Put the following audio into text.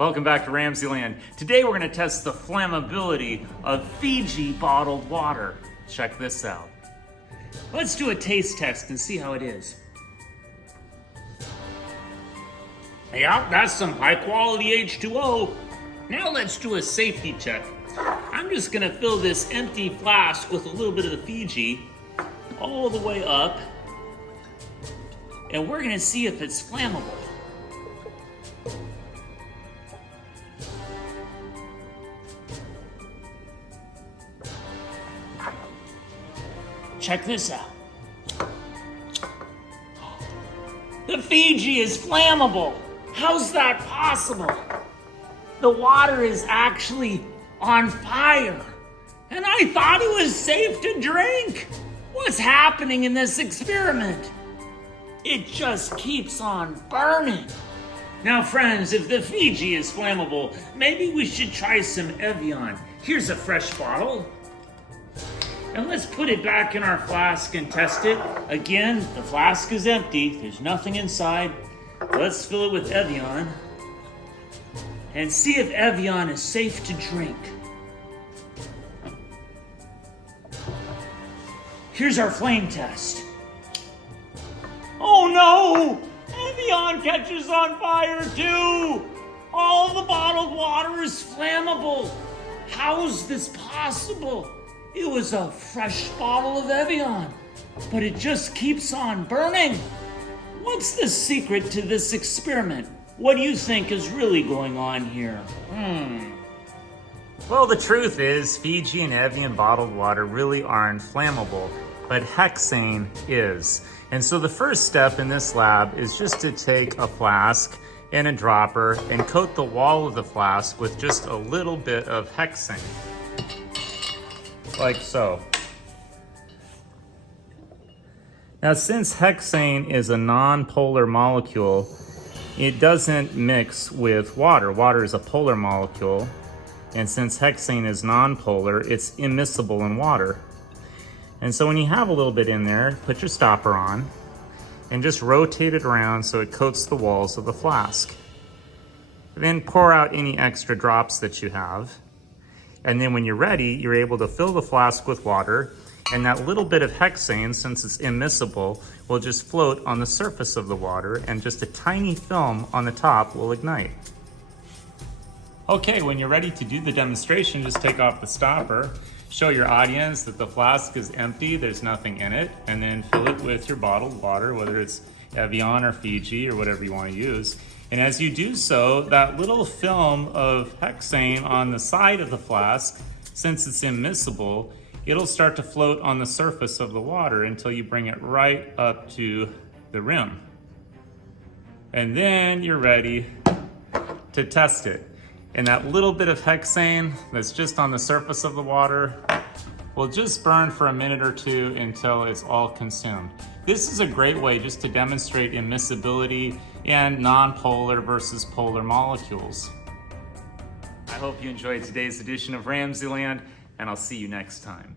Welcome back to RamZland. Today we're going to test the flammability of Fiji bottled water. Check this out. Let's do a taste test and see how it is. Yeah, that's some high quality H2O. Now let's do a safety check. I'm just going to fill this empty flask with a little bit of the Fiji all the way up. And we're going to see if it's flammable. Check this out. The Fiji is flammable. How's that possible? The water is actually on fire. And I thought it was safe to drink. What's happening in this experiment? It just keeps on burning. Now friends, if the Fiji is flammable, maybe we should try some Evian. Here's a fresh bottle. And let's put it back in our flask and test it. Again, the flask is empty. There's nothing inside. Let's fill it with Evian and see if Evian is safe to drink. Here's our flame test. Oh no! Evian catches on fire too! All the bottled water is flammable. How's this possible? It was a fresh bottle of Evian, but it just keeps on burning. What's the secret to this experiment? What do you think is really going on here? Well, the truth is, Fiji and Evian bottled water really aren't flammable, but hexane is. And so the first step in this lab is just to take a flask and a dropper and coat the wall of the flask with just a little bit of hexane. Like so. Now, since hexane is a non-polar molecule, it doesn't mix with water. Water is a polar molecule, and since hexane is non-polar, it's immiscible in water. And so when you have a little bit in there, put your stopper on and just rotate it around so it coats the walls of the flask. Then pour out any extra drops that you have. And then when you're ready, you're able to fill the flask with water, and that little bit of hexane, since it's immiscible, will just float on the surface of the water, and just a tiny film on the top will ignite. Okay, when you're ready to do the demonstration, just take off the stopper, show your audience that the flask is empty, there's nothing in it, and then fill it with your bottled water, whether it's Evian or Fiji or whatever you want to use. And as you do so, that little film of hexane on the side of the flask, since it's immiscible, it'll start to float on the surface of the water until you bring it right up to the rim. And then you're ready to test it. And that little bit of hexane that's just on the surface of the water will just burn for a minute or two until it's all consumed. This is a great way just to demonstrate immiscibility and non-polar versus polar molecules. I hope you enjoyed today's edition of RamZland, and I'll see you next time.